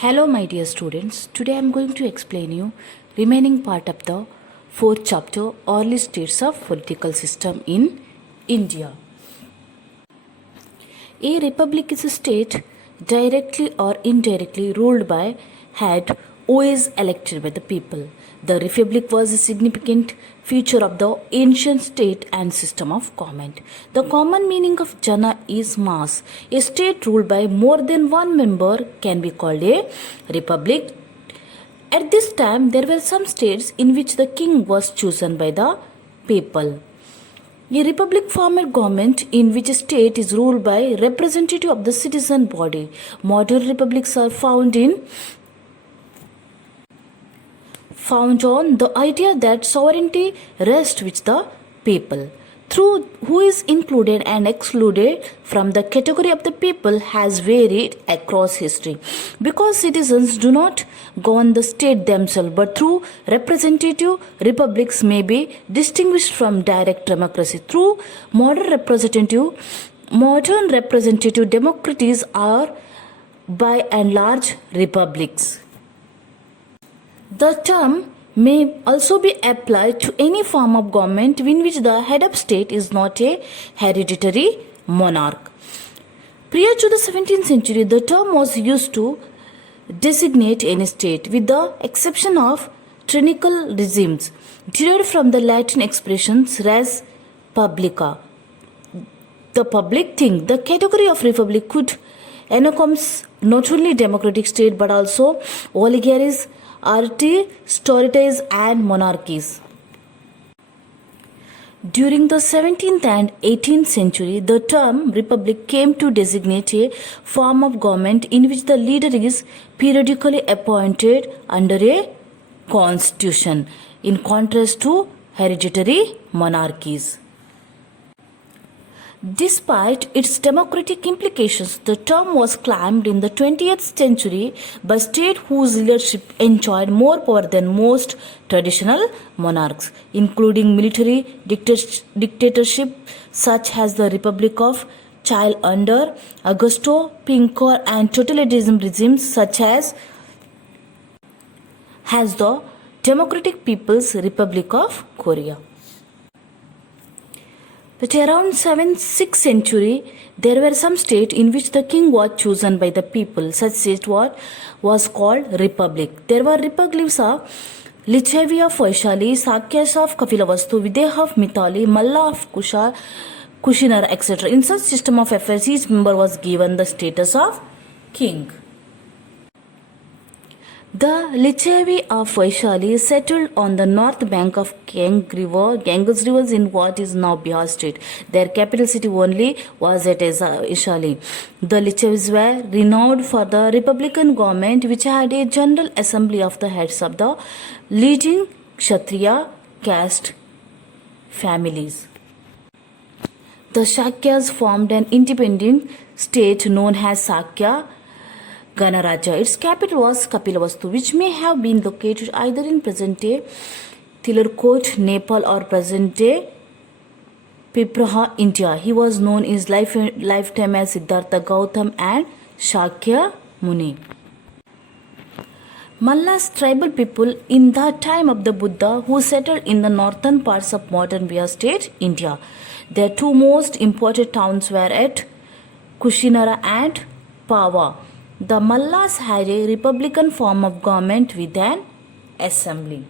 Hello my dear students, today I am going to explain you remaining part of the fourth chapter early states of political system in India. A republic is a state directly or indirectly ruled by head who is elected by the people. The republic was a significant feature of the ancient state and system of government. The common meaning of Jana is mass. A state ruled by more than one member can be called a republic. At this time, there were some states in which the king was chosen by the people. A republic form a government in which a state is ruled by representative of the citizen body. Modern republics are found on the idea that sovereignty rests with the people. Through who is included and excluded from the category of the people has varied across history. Because citizens do not govern the state themselves, but through representative republics may be distinguished from direct democracy. Through modern representative democracies are by and large republics. The term may also be applied to any form of government in which the head of state is not a hereditary monarch. Prior to the 17th century, the term was used to designate any state, with the exception of tyrannical regimes, derived from the Latin expressions res publica, the public thing. The category of republic could encompass not only democratic state but also oligarchies, aristocracies and monarchies. During the 17th and 18th century, the term republic came to designate a form of government in which the leader is periodically appointed under a constitution, in contrast to hereditary monarchies. Despite its democratic implications, the term was claimed in the 20th century by states whose leadership enjoyed more power than most traditional monarchs, including military dictatorship such as the Republic of Chile under Augusto Pinochet and totalitarianism regimes such as the Democratic People's Republic of Korea. But around 6th century, there were some states in which the king was chosen by the people. Such state was called republic. There were republics of Licchavi of Vaishali, Sakyas of Kapilavastu, Videha of Mithali, Malla of Kushinara, etc. In such system of affairs, each member was given the status of king. The Licchavi of Vaishali settled on the north bank of Ganges River in what is now Bihar state. Their capital city only was at Vaishali. The Licchavis were renowned for the republican government which had a general assembly of the heads of the leading Kshatriya caste families. The Shakyas formed an independent state known as Sakya Ganaraja. Its capital was Kapilavastu, which may have been located either in present-day Thilarkot, Nepal or present-day Pipraha, India. He was known in his lifetime as Siddhartha Gautam and Shakya Muni. Mallas, tribal people in the time of the Buddha who settled in the northern parts of modern Bihar state, India. Their two most important towns were at Kushinara and Pawa. The Mallas had a republican form of government with an assembly.